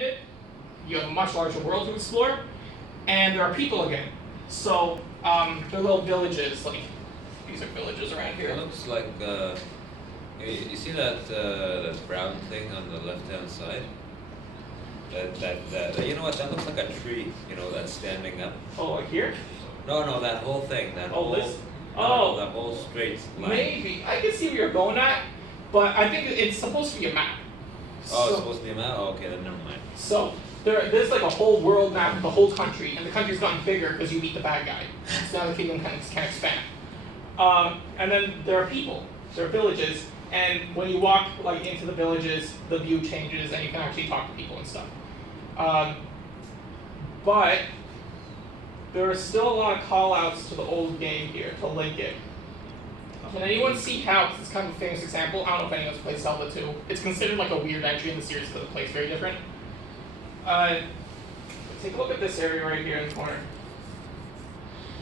expanded. You have a much larger world to explore, and there are people again. So they're little villages, like these are villages around here. It looks like you see that brown thing on the left-hand side. That you know what? That looks like a tree. You know, that's standing up. Oh, like here? No, that whole thing. That whole. This? No, that whole straight line. Maybe I can see where you're going at, but I think it's supposed to be a map. Oh, it's supposed to be a map. Oh, okay, then never mind. So there's like a whole world map of the whole country, and the country's gotten bigger because you beat the bad guy. So now the kingdom can expand. And then there are people, there are villages, and when you walk like into the villages, the view changes, and you can actually talk to people and stuff. But there are still a lot of call-outs to the old game here to link it. Can anyone see how, because it's kind of a famous example, I don't know if anyone's played Zelda 2. It's considered like a weird entry in the series because the play's very different. Take a look at this area right here in the corner.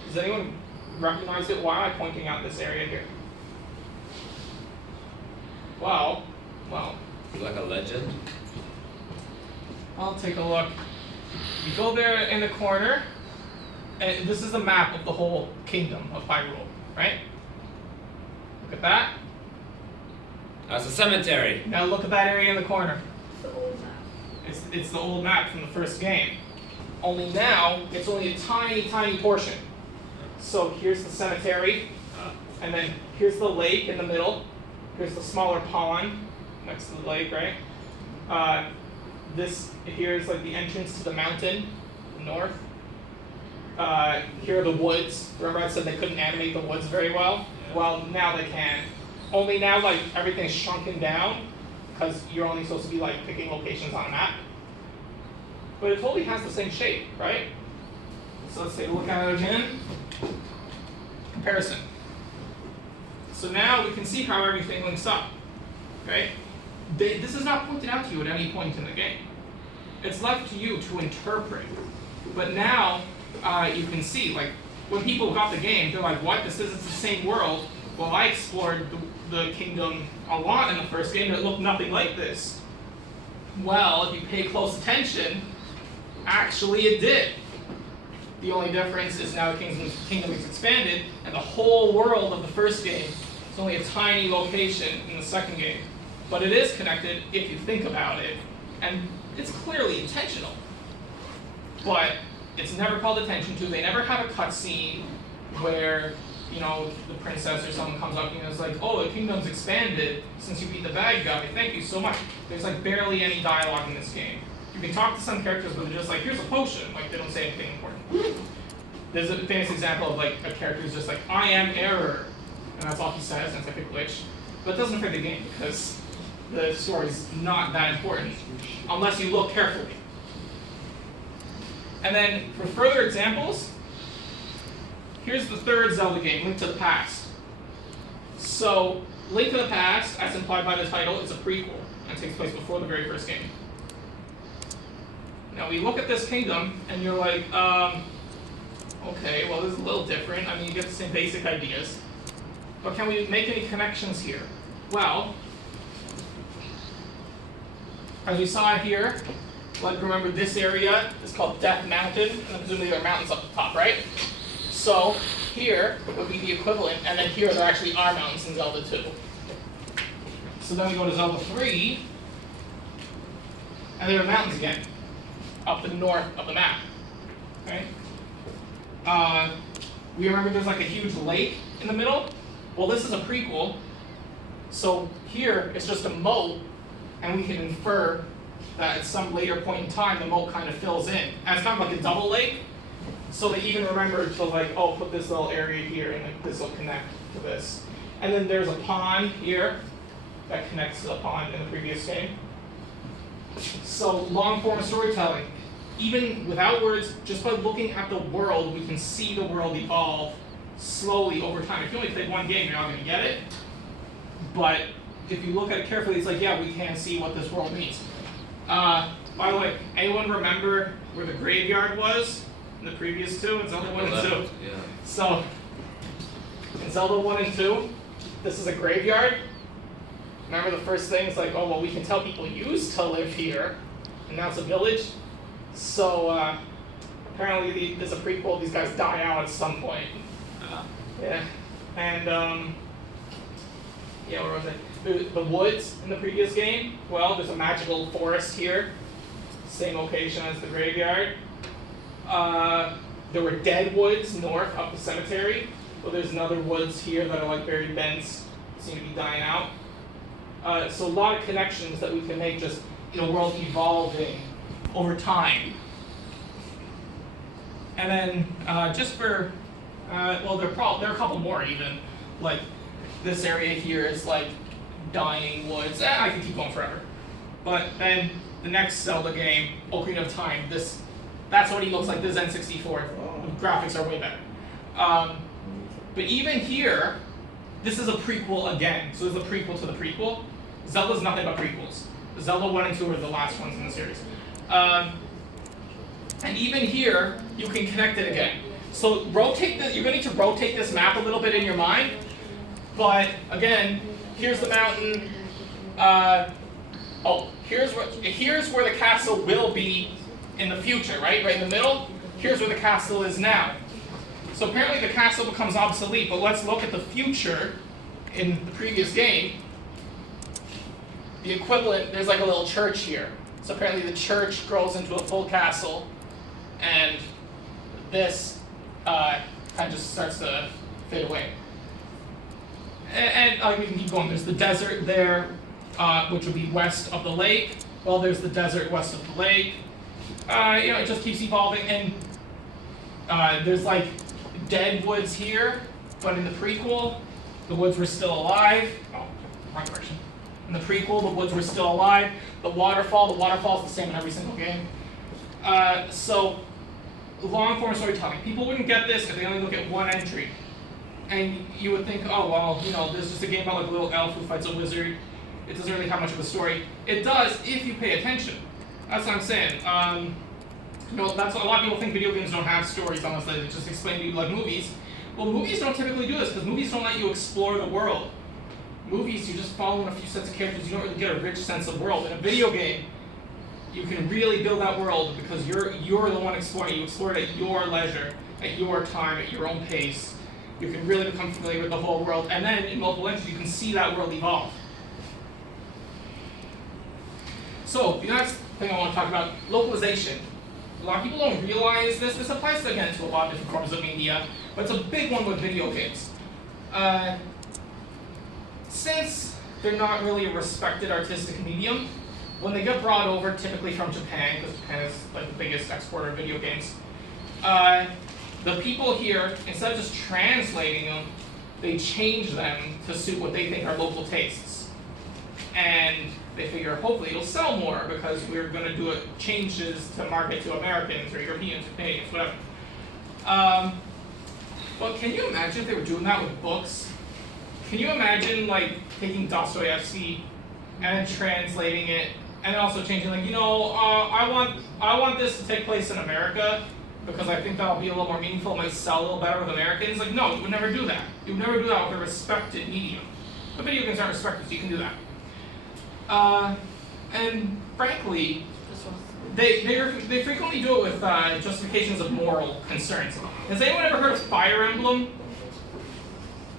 Does anyone recognize it? Why am I pointing out this area here? Wow. Like a legend? I'll take a look. You go there in the corner, and this is a map of the whole kingdom of Hyrule, right? Look at that. That's a cemetery. Now look at that area in the corner. The old map. It's the old map from the first game. Only now, it's only a tiny portion. So here's the cemetery, and then here's the lake in the middle. Here's the smaller pond next to the lake, right? This here is like the entrance to the mountain, north. Here are the woods. Remember I said they couldn't animate the woods very well? Yeah. Well, now they can. Only now, like, everything's shrunken down because you're only supposed to be like picking locations on a map. But it totally has the same shape, right? So let's take a look at it again. Comparison. So now we can see how everything links up, right? This is not pointed out to you at any point in the game. It's left to you to interpret. But now you can see, like, when people got the game, they're like, what? This isn't the same world. Well, I explored the kingdom a lot in the first game, and it looked nothing like this. Well, if you pay close attention, actually it did. The only difference is now the kingdom is expanded, and the whole world of the first game is only a tiny location in the second game. But it is connected if you think about it, and it's clearly intentional. But it's never called attention to. They never have a cutscene where, you know, the princess or someone comes up and is like, oh, the kingdom's expanded since you beat the bad guy. Thank you so much. There's like barely any dialogue in this game. You can talk to some characters, but they're just like, here's a potion. Like, they don't say anything important. There's a famous example of like a character who's just like, I am error. And that's all he says, and it's like a glitch. But it doesn't affect the game because the story's not that important unless you look carefully. And then for further examples, here's the third Zelda game, Link to the Past. So, Link to the Past, as implied by the title, is a prequel and takes place before the very first game. Now we look at this kingdom and you're like, okay, well this is a little different. I mean, you get the same basic ideas. But can we make any connections here? Well, as we saw here, like remember this area is called Death Mountain, and then presumably there are mountains up the top, right? So here would be the equivalent, and then here there actually are mountains in Zelda 2. So then we go to Zelda 3, and there are mountains again, up the north of the map, okay? We remember there's like a huge lake in the middle. Well, this is a prequel, so here it's just a moat, and we can infer that at some later point in time, the moat kind of fills in. And it's kind of like a double lake, so they even remember to like, oh, put this little area here, and like, this will connect to this. And then there's a pond here that connects to the pond in the previous game. So long form of storytelling. Even without words, just by looking at the world, we can see the world evolve slowly over time. If you only played one game, you're not going to get it. But if you look at it carefully, it's like, yeah, we can see what this world means. By the way, anyone remember where the graveyard was in the previous two, in Zelda 1 and 2? Yeah. So, in Zelda 1 and 2, this is a graveyard. Remember the first thing is like, oh, well, we can tell people used to live here, and now it's a village. So apparently there's a prequel. These guys die out at some point. Yeah, and yeah, what was it? The woods in the previous game. Well, there's a magical forest here, same location as the graveyard. There were dead woods north up the cemetery. Well, there's another woods here that are like very dense, seem to be dying out. So a lot of connections that we can make just in a world evolving over time. And then just for, well, there are a couple more even. Like this area here is like dying woods. I can keep going forever. But then the next Zelda game, Ocarina of Time, that's what he looks like. This is N64. The graphics are way better. But even here, this is a prequel again. So this is a prequel to the prequel. Zelda's nothing but prequels. Zelda 1 and 2 are the last ones in the series. And even here, you can connect it again. So rotate you're going to need to rotate this map a little bit in your mind. But again, here's the mountain. Here's where the castle will be in the future, right? Right in the middle. Here's where the castle is now. So apparently the castle becomes obsolete, but let's look at the future in the previous game. The equivalent, there's like a little church here. So apparently the church grows into a full castle, and this kind of just starts to fade away. And we can keep going. There's the desert there, which would be west of the lake. Well, there's the desert west of the lake. It just keeps evolving, and there's like dead woods here, but in the prequel, the woods were still alive. Oh, wrong direction. In the prequel, the woods were still alive. The waterfall's the same in every single game. So, long form storytelling. People wouldn't get this if they only look at one entry. And you would think, oh, well, there's just a game about like a little elf who fights a wizard. It doesn't really have much of a story. It does if you pay attention. That's what I'm saying. That's a lot of people think video games don't have stories unless they just explain to you like movies. Well, movies don't typically do this because movies don't let you explore the world. Movies, you just follow in a few sets of characters. You don't really get a rich sense of world. In a video game, you can really build that world because you're the one exploring. You explore it at your leisure, at your time, at your own pace. You can really become familiar with the whole world, and then in multiple entries, you can see that world evolve. So the next thing I want to talk about, localization. A lot of people don't realize this. This applies again to a lot of different forms of media, but it's a big one with video games. Since they're not really a respected artistic medium, when they get brought over, typically from Japan, because Japan is like the biggest exporter of video games, the people here, instead of just translating them, they change them to suit what they think are local tastes. And they figure hopefully it'll sell more because we're going to do changes to market to Americans or Europeans or Canadians, whatever. But can you imagine if they were doing that with books? Can you imagine like taking Dostoevsky and then translating it and then also changing like, I want this to take place in America because I think that'll be a little more meaningful, it might sell a little better with Americans. Like, no, you would never do that. You would never do that with a respected medium. But video games aren't respected, so you can do that. And frankly, they frequently do it with justifications of moral concerns. Has anyone ever heard of Fire Emblem?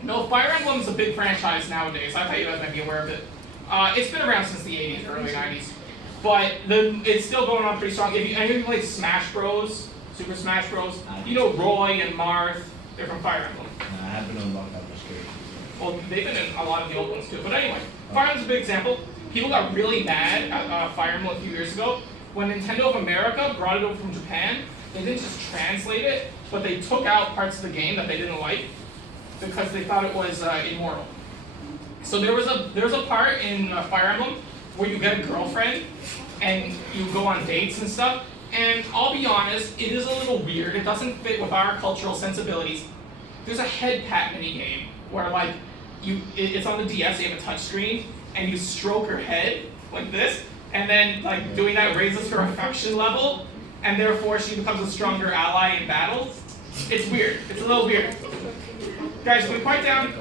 No, Fire Emblem is a big franchise nowadays. I thought you guys might be aware of it. It's been around since the 80s or early 90s. But it's still going on pretty strong. If any of you played Smash Bros, Super Smash Bros, you know Roy and Marth, they're from Fire Emblem. I have been unlocked after straight. Well, they've been in a lot of the old ones too. But anyway, Fire Emblem's a big example. People got really mad at Fire Emblem a few years ago. When Nintendo of America brought it over from Japan, they didn't just translate it, but they took out parts of the game that they didn't like because they thought it was immoral. So there was a part in Fire Emblem where you get a girlfriend and you go on dates and stuff. And I'll be honest, it is a little weird. It doesn't fit with our cultural sensibilities. There's a head pat mini game where like it's on the DS. You have a touch screen and you stroke her head like this, and then like doing that raises her affection level, and therefore she becomes a stronger ally in battle. It's weird. It's a little weird. Guys, can we point down?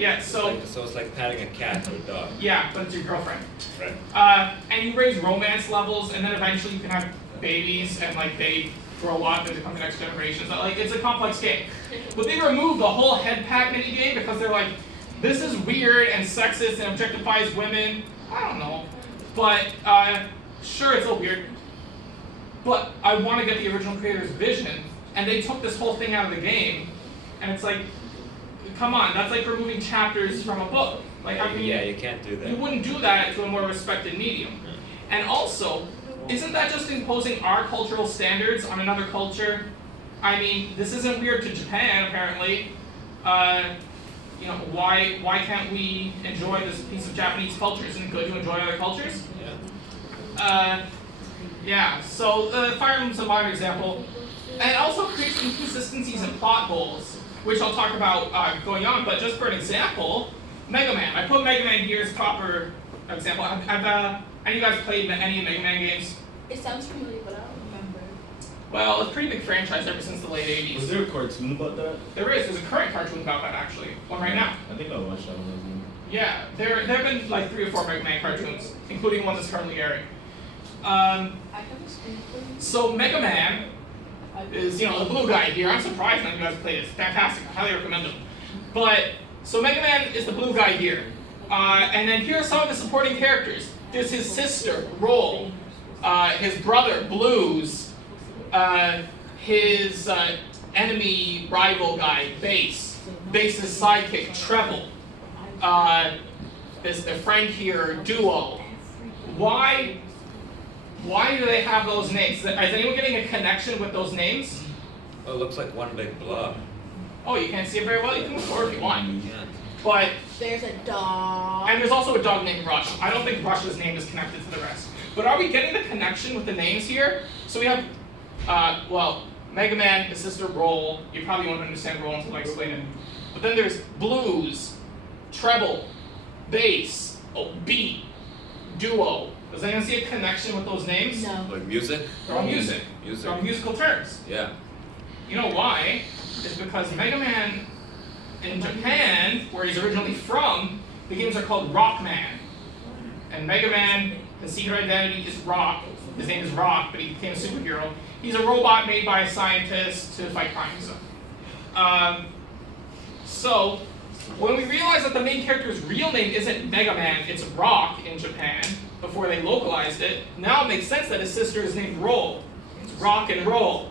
Yeah, so it's like patting a cat or a dog. yeah, but it's your girlfriend. Right. And you raise romance levels, and then eventually you can have babies, and like they grow up and become the next generation. So like it's a complex game. But they removed the whole head pack mini game because they're like, this is weird and sexist and objectifies women. I don't know, but sure, it's a little weird. But I want to get the original creator's vision, and they took this whole thing out of the game, and it's like, come on, that's like removing chapters from a book. Like, I mean, yeah, you can't do that. You wouldn't do that to a more respected medium. And also, isn't that just imposing our cultural standards on another culture? I mean, this isn't weird to Japan, apparently. You know, why can't we enjoy this piece of Japanese culture? Isn't it good to enjoy other cultures? Yeah. Yeah, so Fire Emblem's a modern example. And it also creates inconsistencies and plot holes, which I'll talk about going on, but just for an example, Mega Man. I put Mega Man here as a proper example. Have any of you guys played any Mega Man games? It sounds familiar, but I don't remember. Well, it's a pretty big franchise ever since the late 80s. Was there a cartoon about that? There's a current cartoon about that actually, one right now. I think I watched that one. Yeah, there have been like 3 or 4 Mega Man cartoons, including one that's currently airing. I have a screen for you. So Mega Man is, you know, the blue guy here. I'm surprised none of you guys played it. It's fantastic. I highly recommend it. But, so Mega Man is the blue guy here. And then here are some of the supporting characters. There's his sister, Roll. His brother, Blues. His enemy rival guy, Bass. Bass's sidekick, Treble. There's their friend here, Duo. Why do they have those names? Is anyone getting a connection with those names? Oh, it looks like one big blob. Oh, you can't see it very well? You can move forward if you want. Yeah. But, There's a dog. and there's also a dog named Rush. I don't think Rush's name is connected to the rest. But are we getting the connection with the names here? So we have, well, Mega Man, his sister Roll. You probably won't understand Roll until I explain it. But then there's Blues, Treble, Bass, Beat, Duo. Does anyone see a connection with those names? No. Like music? They're all music. Music. They're all musical terms. Yeah. You know why? It's because Mega Man in Japan, where he's originally from, the games are called Rockman. And Mega Man, his secret identity is Rock. His name is Rock, but he became a superhero. He's a robot made by a scientist to fight crime and stuff. So, when we realized that the main character's real name isn't Mega Man, it's Rock in Japan, before they localized it, now it makes sense that his sister is named Roll. It's Rock and Roll.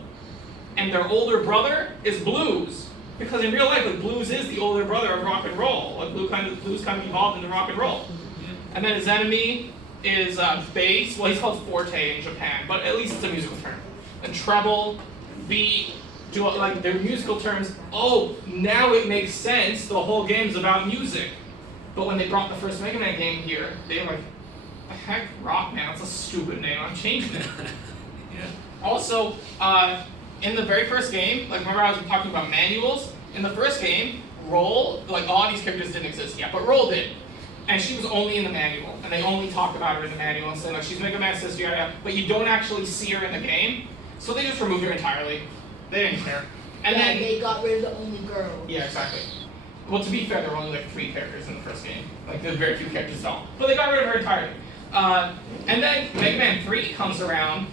And their older brother is Blues. Because in real life, like, Blues is the older brother of Rock and Roll. Like, Blues kind of evolved into Rock and Roll. And then his enemy is Bass. Well, he's called Forte in Japan, but at least it's a musical term. And Treble, Beat, Duo, like, they're musical terms. Oh, now it makes sense. The whole game's about music. But when they brought the first Mega Man game here, they were like, the heck, Rockman, that's a stupid name. I'm changing it. Yeah. Also, in the very first game, like remember I was talking about manuals? In the first game, Roll, like all these characters didn't exist yet, but Roll did. And she was only in the manual, and they only talk about her in the manual and say like she's Mega Man's sister, yada, but you don't actually see her in the game. So they just removed her entirely. They didn't care. And yeah, then they got rid of the only girl. yeah, exactly. Well, to be fair, there were only like 3 characters in the first game. Like there's very few characters at all. But they got rid of her entirely. And then Mega Man 3 comes around,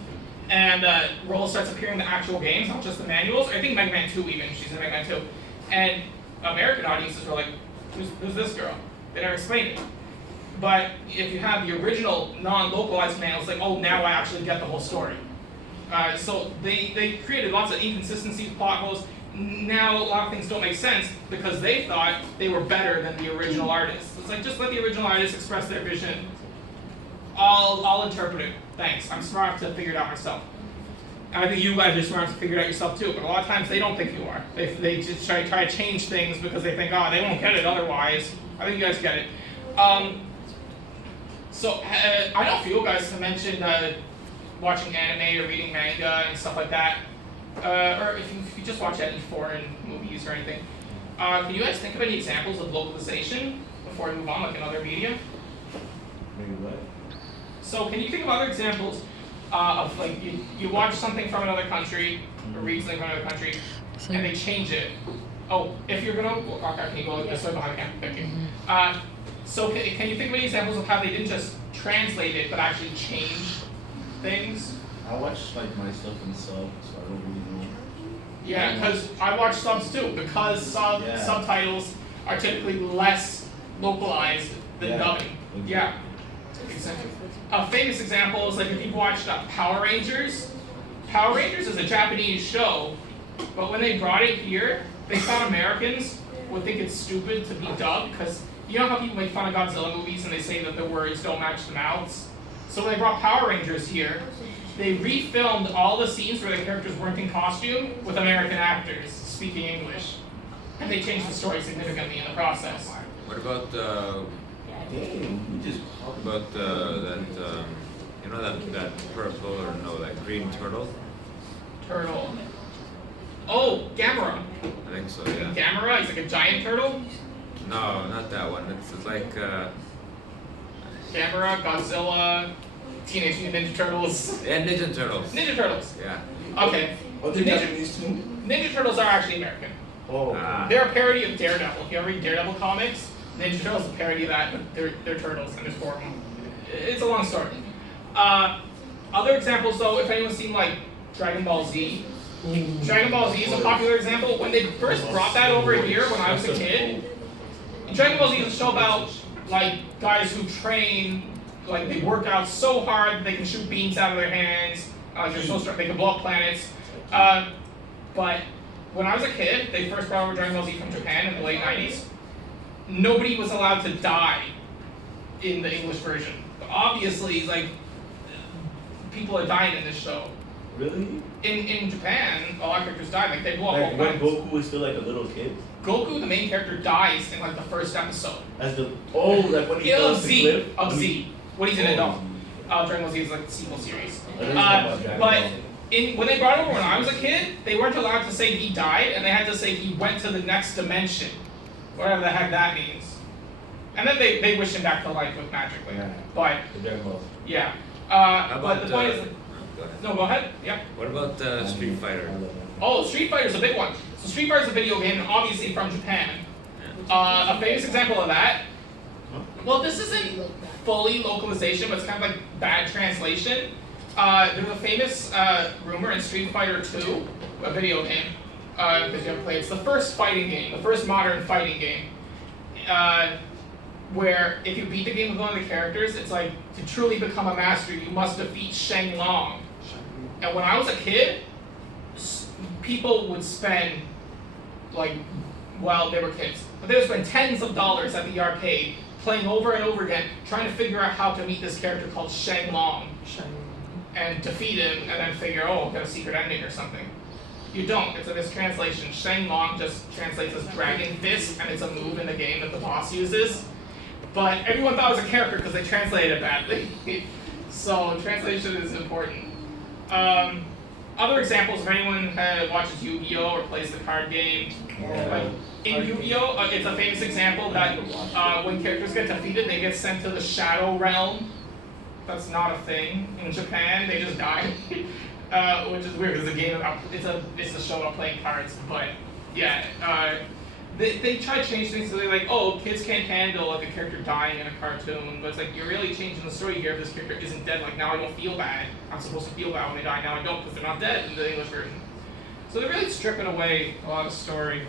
and Roll starts appearing in the actual games, not just the manuals. I think Mega Man 2 even, she's in Mega Man 2. And American audiences were like, who's this girl? They never explained it. But if you have the original non-localized manuals, like, oh, now I actually get the whole story. So they created lots of inconsistencies, plot holes. Now a lot of things don't make sense because they thought they were better than the original artists. It's like, just let the original artists express their vision. I'll interpret it. Thanks. I'm smart enough to figure it out myself. And I think you guys are smart enough to figure it out yourself too, but a lot of times they don't think you are. They just try to change things because they think, oh, they won't get it otherwise. I think you guys get it. So I know for you guys to mention watching anime or reading manga and stuff like that, or if you just watch any foreign movies or anything, can you guys think of any examples of localization before we move on, like in other media? Maybe what? So can you think of other examples of like you watch something from another country or read something from another country and they change it Oh, if you're gonna, okay, can you go this way behind me? Thank you. So can you think of any examples of how they didn't just translate it, but actually change things? I watch like my stuff in sub, so I don't really know. Yeah, because I watch subs too, because subtitles are typically less localized than dubbing. Exactly. Yeah. Exactly. A famous example is like if you've watched Power Rangers. Power Rangers is a Japanese show, but when they brought it here, they thought Americans would think it's stupid to be dubbed, because you know how people make fun of Godzilla movies and they say that the words don't match the mouths? So when they brought Power Rangers here, they refilmed all the scenes where the characters weren't in costume with American actors speaking English. And they changed the story significantly in the process. What about Damn, we just that you know that purple or no like green turtle? Turtle. Oh, Gamera. I think so. Yeah. Gamera, he's like a giant turtle. No, not that one. It's like Gamera, Godzilla, Teenage Mutant Ninja Turtles. yeah, Ninja Turtles. Ninja Turtles. Yeah. Okay. Oh, they're Japanese too? Ninja Turtles are actually American. Oh. They're a parody of Daredevil. If you ever read Daredevil comics, Ninja Turtles is a parody of that, but they're turtles and there's four of them. It's a long story. Other examples though, if anyone's seen like Dragon Ball Z. Dragon Ball Z is a popular example. When they first brought that over here when I was a kid, Dragon Ball Z is a show about like guys who train, like they work out so hard that they can shoot beams out of their hands, they're so strong, they can blow up planets. But when I was a kid, they first brought over Dragon Ball Z from Japan in the late 90s. Nobody was allowed to die in the English version. But obviously, like, people are dying in this show. Really? In Japan, a lot of characters die. Like, they blow up Like all when planets. Goku was still like a little kid? Goku, the main character, dies in like the first episode. As the like when he fell Of off the Z. cliff? Of Z. When he's an Oh. adult. Dragon Ball Z is like the sequel series. I didn't know about Dragon But Ball. when they brought it over when I was a kid, they weren't allowed to say he died, and they had to say he went to the next dimension. Whatever the heck that means. And then they wished him back to life with magic later. Yeah. But, The Dragon Ball. yeah. How But the point is, go ahead. no, go ahead, yeah. What about Street Fighter? Oh, Street Fighter is a big one. So Street Fighter is a video game, obviously from Japan. A famous example of that, well, this isn't fully localization, but it's kind of like bad translation. There's a famous rumor in Street Fighter 2, a video game, because you haven't played. It's the first fighting game, the first modern fighting game, where if you beat the game with one of the characters, it's like, to truly become a master, you must defeat Shang Long. And when I was a kid, people would spend, like, well, they were kids, but they would spend tens of dollars at the arcade, playing over and over again, trying to figure out how to meet this character called Shang Long, and defeat him, and then figure, oh, get a secret ending or something. You don't, it's a mistranslation. Shang Long just translates as Dragon Fist, and it's a move in the game that the boss uses. But everyone thought it was a character because they translated it badly. So translation is important. Other examples, if anyone watches Yu-Gi-Oh! Or plays the card game, like in Yu-Gi-Oh! It's a famous example that when characters get defeated, they get sent to the Shadow Realm. That's not a thing in Japan. They just die, which is weird because it's a game about it's a show about playing cards. But yeah, they try to change things so they're like, oh, kids can't handle like a character dying in a cartoon, but it's like you're really changing the story here if this character isn't dead. Like now I don't feel bad. I'm supposed to feel bad when they die. Now I don't because they're not dead in the English version. So they're really stripping away a lot of story.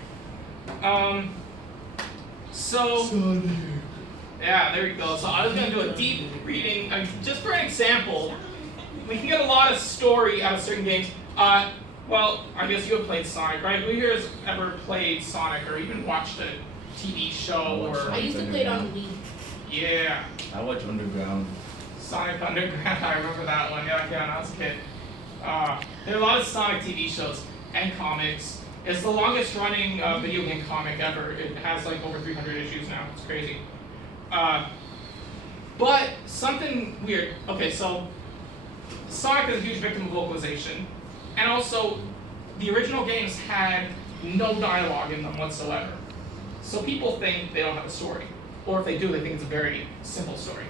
Yeah, there you go. So I was going to do a deep reading, just for an example. We can get a lot of story out of certain games. Well, I guess you have played Sonic, right? Who here has ever played Sonic or even watched a TV show or? I used to play it on Wii. Yeah. I watch Underground. Sonic Underground, I remember that one. Yeah, when I was a kid. There are a lot of Sonic TV shows and comics. It's the longest running video game comic ever. It has like over 300 issues now. It's crazy. But something weird. Okay, so Sonic is a huge victim of localization. And also, the original games had no dialogue in them whatsoever. So people think they don't have a story. Or if they do, they think it's a very simple story.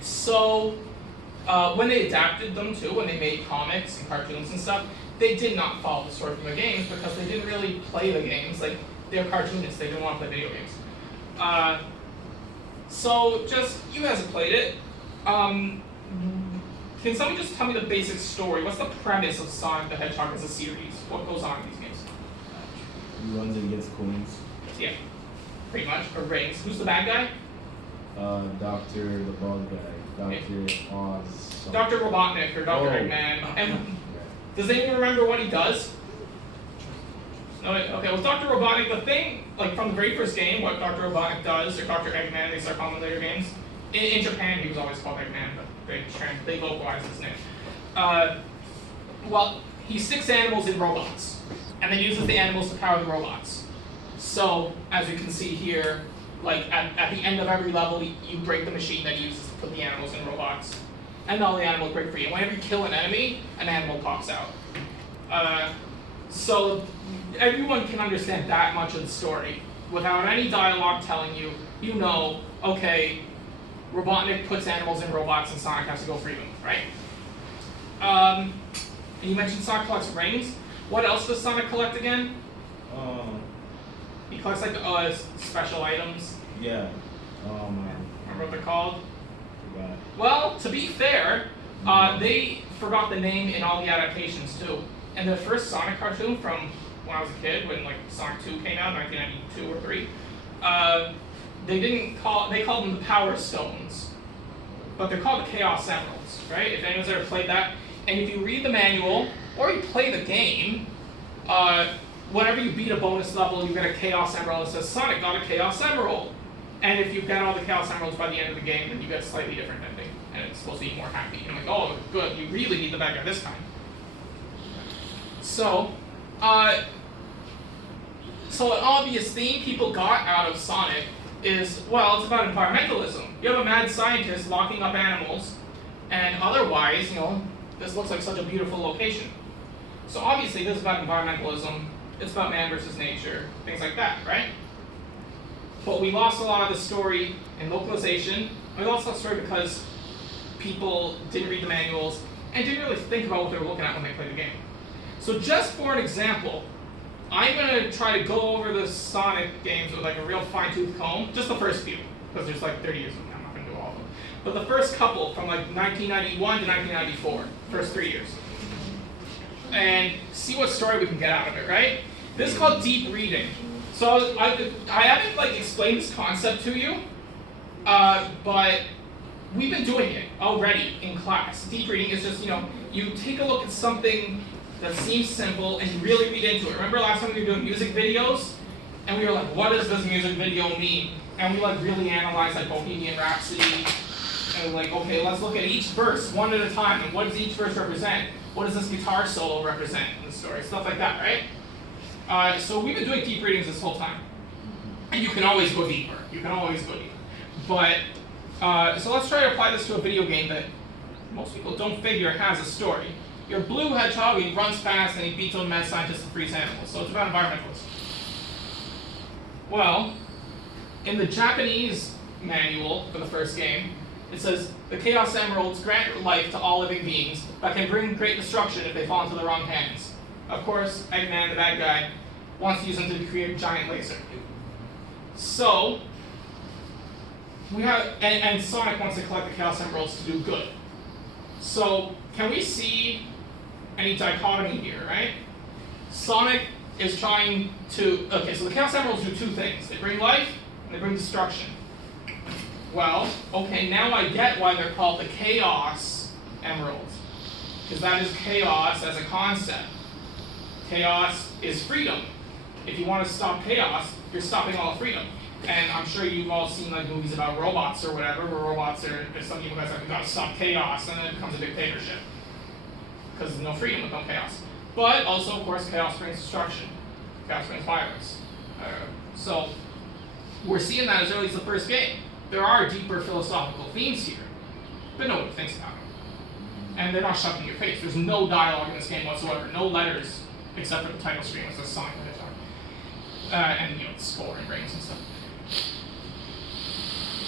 So when they adapted them too, when they made comics and cartoons and stuff, they did not follow the story from the games because they didn't really play the games. Like they're cartoonists. They didn't want to play video games. So just you guys have played it. Can someone just tell me the basic story? What's the premise of Sonic the Hedgehog as a series? What goes on in these games? He runs against coins. Yeah, pretty much. Or rings. Who's the bad guy? Doctor, the bald guy. Dr. Oz. Dr. Robotnik or Dr. Eggman. And does anyone remember what he does? No, okay, well, Dr. Robotnik, the thing, like from the very first game, what Dr. Robotnik does, or Dr. Eggman, they start calling him later games. In Japan, he was always called Eggman, but they localized his name. Well, he sticks animals in robots, and then uses the animals to power the robots. So, as you can see here, like at the end of every level, you break the machine that he uses to put the animals in robots, and all the animals break free. And whenever you kill an enemy, an animal pops out. So everyone can understand that much of the story without any dialogue telling you, you know, okay, Robotnik puts animals in robots and Sonic has to go free them, right? And you mentioned Sonic collects rings. What else does Sonic collect again? He collects like special items. Yeah. Remember what they're called? Forgot. Well, to be fair, they forgot the name in all the adaptations too. In the first Sonic cartoon from when I was a kid, when like Sonic 2 came out, 1992 or 3, they called them the Power Stones, but they're called the Chaos Emeralds, right? If anyone's ever played that, and if you read the manual or you play the game, whenever you beat a bonus level, you get a Chaos Emerald that says Sonic got a Chaos Emerald, and if you get all the Chaos Emeralds by the end of the game, then you get a slightly different ending, and it's supposed to be more happy. And I'm like, oh, good, you really need the bad guy this time. So, so an obvious theme people got out of Sonic is, well, it's about environmentalism. You have a mad scientist locking up animals, and otherwise, you know, this looks like such a beautiful location. So obviously this is about environmentalism, it's about man versus nature, things like that, right? But we lost a lot of the story in localization. We lost the story because people didn't read the manuals and didn't really think about what they were looking at when they played the game. So just for an example, I'm going to try to go over the Sonic games with like a real fine-tooth comb, just the first few, because there's like 30 years of them, I'm not going to do all of them. But the first couple from like 1991 to 1994, first 3 years. And see what story we can get out of it, right? This is called deep reading. So I haven't like explained this concept to you, but we've been doing it already in class. Deep reading is just, you know, you take a look at something that seems simple and you really read into it. Remember last time we were doing music videos? And we were like, what does this music video mean? And we like really analyzed like Bohemian Rhapsody. And we're like, okay, let's look at each verse one at a time. And what does each verse represent? What does this guitar solo represent in the story? Stuff like that, right? So we've been doing deep readings this whole time. And you can always go deeper. You can always go deeper. But, so let's try to apply this to a video game that most people don't figure has a story. Your blue hedgehog, he runs fast and he beats on mad scientists and frees animals. So it's about environmentalists. Well, in the Japanese manual for the first game, it says, the Chaos Emeralds grant life to all living beings, but can bring great destruction if they fall into the wrong hands. Of course, Eggman, the bad guy, wants to use them to create a giant laser. So, we have, and Sonic wants to collect the Chaos Emeralds to do good. So, can we see any dichotomy here, right? Sonic is trying to, okay, so the Chaos Emeralds do two things. They bring life, and they bring destruction. Well, okay, now I get why they're called the Chaos Emeralds. Because that is chaos as a concept. Chaos is freedom. If you want to stop chaos, you're stopping all freedom. And I'm sure you've all seen like movies about robots or whatever, where robots are, some people guys like, we gotta stop chaos, and then it becomes a dictatorship. Because there's no freedom with no chaos. But also, of course, chaos brings destruction. Chaos brings violence. So, we're seeing that as early as the first game. There are deeper philosophical themes here, but nobody thinks about them. And they're not shoved in your face. There's no dialogue in this game whatsoever, no letters, except for the title screen, which says Sonic the Hedgehog. And, you know, the score and rings and stuff.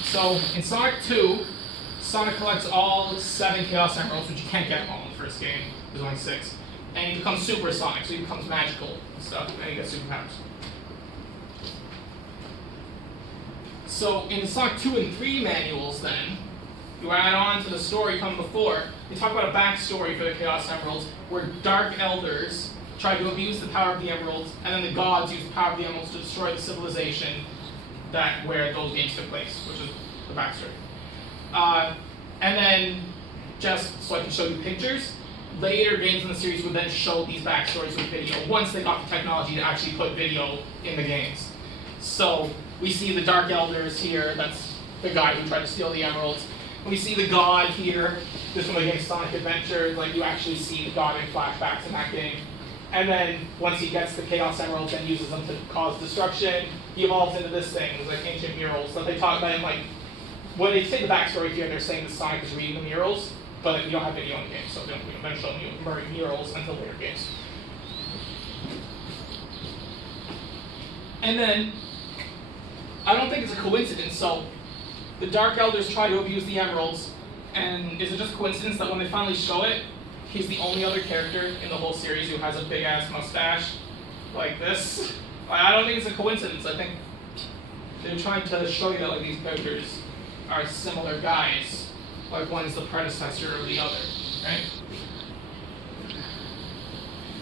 So, in Sonic 2, Sonic collects all 7 Chaos Emeralds, which you can't get all in the first game. There's only 6. And he becomes Super Sonic, so he becomes magical and stuff, and he gets superpowers. So in the Sonic 2 and 3 manuals then, you add on to the story come before, they talk about a backstory for the Chaos Emeralds, where Dark Elders tried to abuse the power of the Emeralds, and then the gods used the power of the Emeralds to destroy the civilization where those games took place, which is the backstory. And then, just so I can show you pictures, later games in the series would then show these backstories with video, once they got the technology to actually put video in the games. So, we see the Dark Elders here, that's the guy who tried to steal the emeralds. And we see the god here, this one against Sonic Adventure, like you actually see the god in flashbacks in that game. And then, once he gets the Chaos Emeralds and uses them to cause destruction, he evolves into this thing, it's like ancient murals that they talk about in like, when they say the backstory here, they're saying that Sonic is reading the murals, but you don't have video in the game, so they don't show you murals until later games. And then, I don't think it's a coincidence, so the Dark Elders try to abuse the emeralds, and is it just a coincidence that when they finally show it, he's the only other character in the whole series who has a big ass mustache like this? I don't think it's a coincidence. I think they're trying to show you that like these characters are similar guys, like one's the predecessor of the other, right?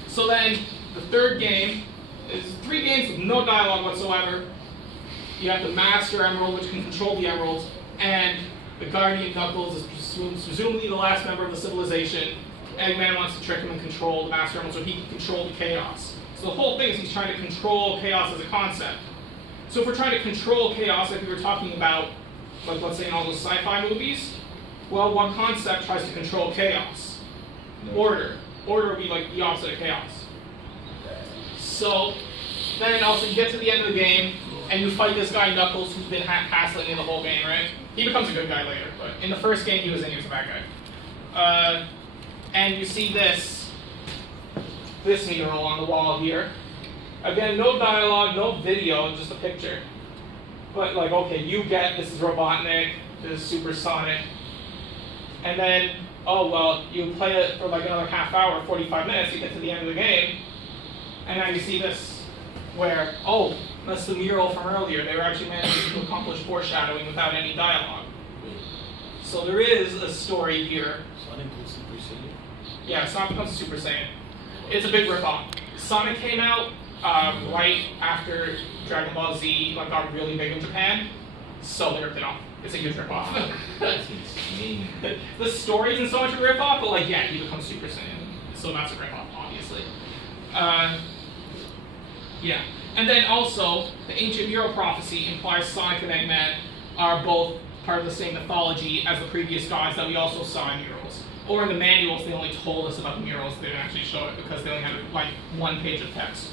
So then the third game is 3 games with no dialogue whatsoever. You have the Master Emerald, which can control the emeralds, and the Guardian Knuckles is presumably the last member of the civilization. Eggman wants to trick him and control the Master Emerald so he can control the chaos. So the whole thing is he's trying to control chaos as a concept. So if we're trying to control chaos, like we were talking about, like let's say in all those sci-fi movies, well, what concept tries to control chaos? Order. Order would be like the opposite of chaos. So then also you get to the end of the game, and you fight this guy Knuckles, who's been hassling in the whole game, right? He becomes a good guy later, but in the first game he was a bad guy. And you see this mural on the wall here. Again, no dialogue, no video, just a picture. But like, okay, you get this is Robotnik, this is Supersonic, and then, oh well, you play it for like another half hour, 45 minutes, you get to the end of the game, and now you see this, where, oh, that's the mural from earlier. They were actually managing to accomplish foreshadowing without any dialogue. So there is a story here. Sonic goes Super Saiyan? Yeah, Sonic becomes Super Saiyan. It's a big ripoff. Sonic came out right after Dragon Ball Z got really big in Japan, so they ripped it off. It's a huge ripoff. That's insane. The story isn't so much a ripoff, but like, yeah, he becomes Super Saiyan, so that's a ripoff, obviously. Yeah. And then also, the ancient mural prophecy implies Sonic and Eggman are both part of the same mythology as the previous gods that we also saw in murals. Or in the manuals, they only told us about the murals, they didn't actually show it because they only had like 1 page of text.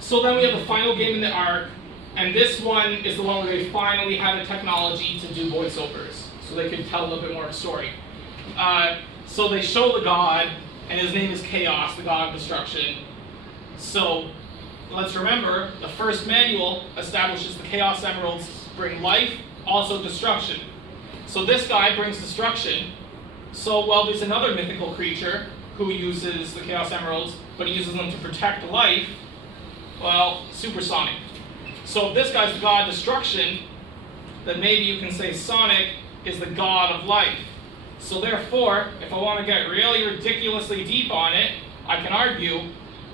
So then we have the final game in the arc, and this one is the one where they finally had the technology to do voiceovers, so they could tell a little bit more of the story. So they show the god, and his name is Chaos, the god of destruction. So let's remember, the first manual establishes the Chaos Emeralds bring life, also destruction. So this guy brings destruction. So, well, there's another mythical creature who uses the Chaos Emeralds, but he uses them to protect life. Well, Supersonic. So if this guy's the god of destruction, then maybe you can say Sonic is the god of life. So therefore, if I want to get really ridiculously deep on it, I can argue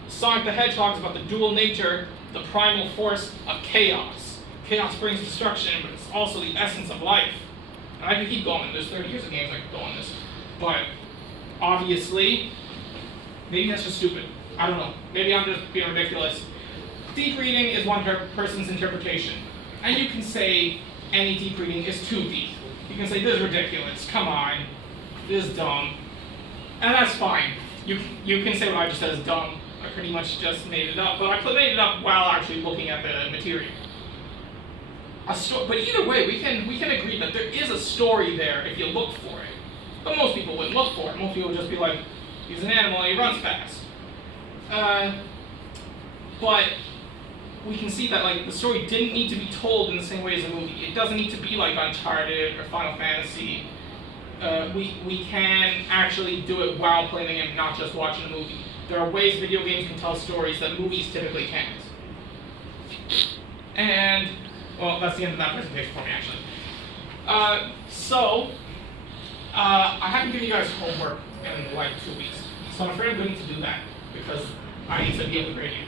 Sonic the Hedgehog is about the dual nature, the primal force of chaos. Chaos brings destruction, but it's also the essence of life. And I could keep going. There's 30 years of games I could go on this. But obviously, maybe that's just stupid. I don't know. Maybe I'm just being ridiculous. Deep reading is one person's interpretation. And you can say any deep reading is too deep. You can say, this is ridiculous, come on, this is dumb. And that's fine. You can say what I just said is dumb. I pretty much just made it up, but I made it up while actually looking at the material. But either way, we can agree that there is a story there if you look for it. But most people wouldn't look for it. Most people would just be like, he's an animal and he runs fast. But we can see that like the story didn't need to be told in the same way as a movie. It doesn't need to be like Uncharted or Final Fantasy. We can actually do it while playing the game, not just watching a movie. There are ways video games can tell stories that movies typically can't. And, well, that's the end of that presentation for me, actually. I haven't given you guys homework in like 2 weeks. So I'm afraid I'm going to do that because I need to be able to grade you.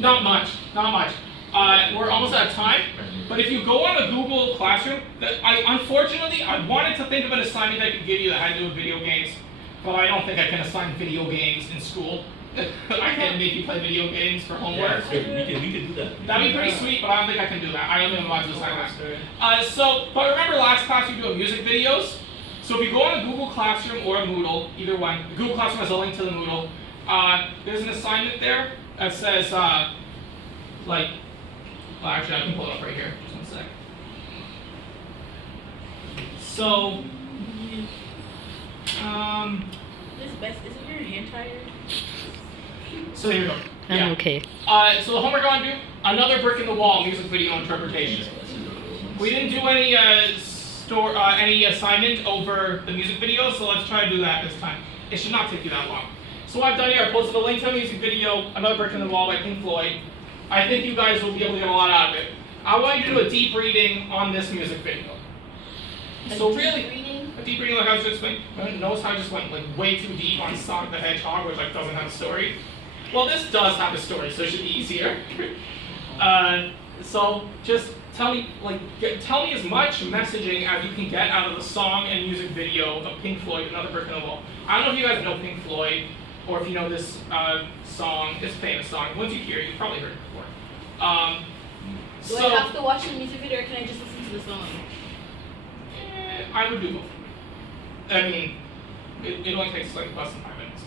Not much. We're almost out of time. But if you go on the Google Classroom, unfortunately, I wanted to think of an assignment I could give you that had to do with video games, but I don't think I can assign video games in school. I can't make you play video games for homework. Yeah, we can do that. That'd be pretty sweet, but I don't think I can do that. I only am allowed to assign that. But remember last class we do music videos? So if you go on a Google Classroom or a Moodle, either one, the Google Classroom has a link to the Moodle. There's an assignment there that says, well, actually, I can pull it up right here. Just one sec. So, This best isn't your hand tired? so here we go. I'm okay. So the homework I want to do, another brick in the wall music video interpretation. We didn't do any any assignment over the music video, so let's try to do that this time. It should not take you that long. So what I've done here, I posted a link to a music video, another brick in the wall by Pink Floyd. I think you guys will be able to get a lot out of it. I want you to do a deep reading on this music video. So really, a deep reading, like I was just explaining. Notice how I just went like way too deep on Sonic the Hedgehog, which like doesn't have a story. Well, this does have a story, so it should be easier. So just tell me as much messaging as you can get out of the song and music video of Pink Floyd, Another Brick in the Wall. I don't know if you guys know Pink Floyd, or if you know this song, this famous song. Once you hear it, you've probably heard it before. Do I have to watch the music video or can I just listen to the song? I would do both. I mean, it only takes like less than 5 minutes.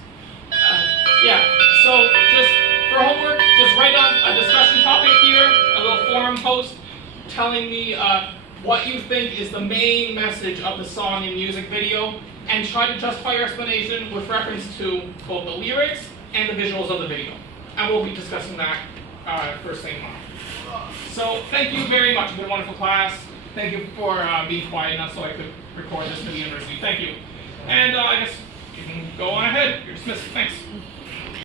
So just for homework, just write down a discussion topic here, a little forum post, telling me what you think is the main message of the song and music video, and try to justify your explanation with reference to both the lyrics and the visuals of the video. And we'll be discussing that first thing tomorrow. So thank you very much. It's been a wonderful class. Thank you for being quiet enough so I could record this for the university. Thank you. And I guess you can go on ahead. You're dismissed. Thanks.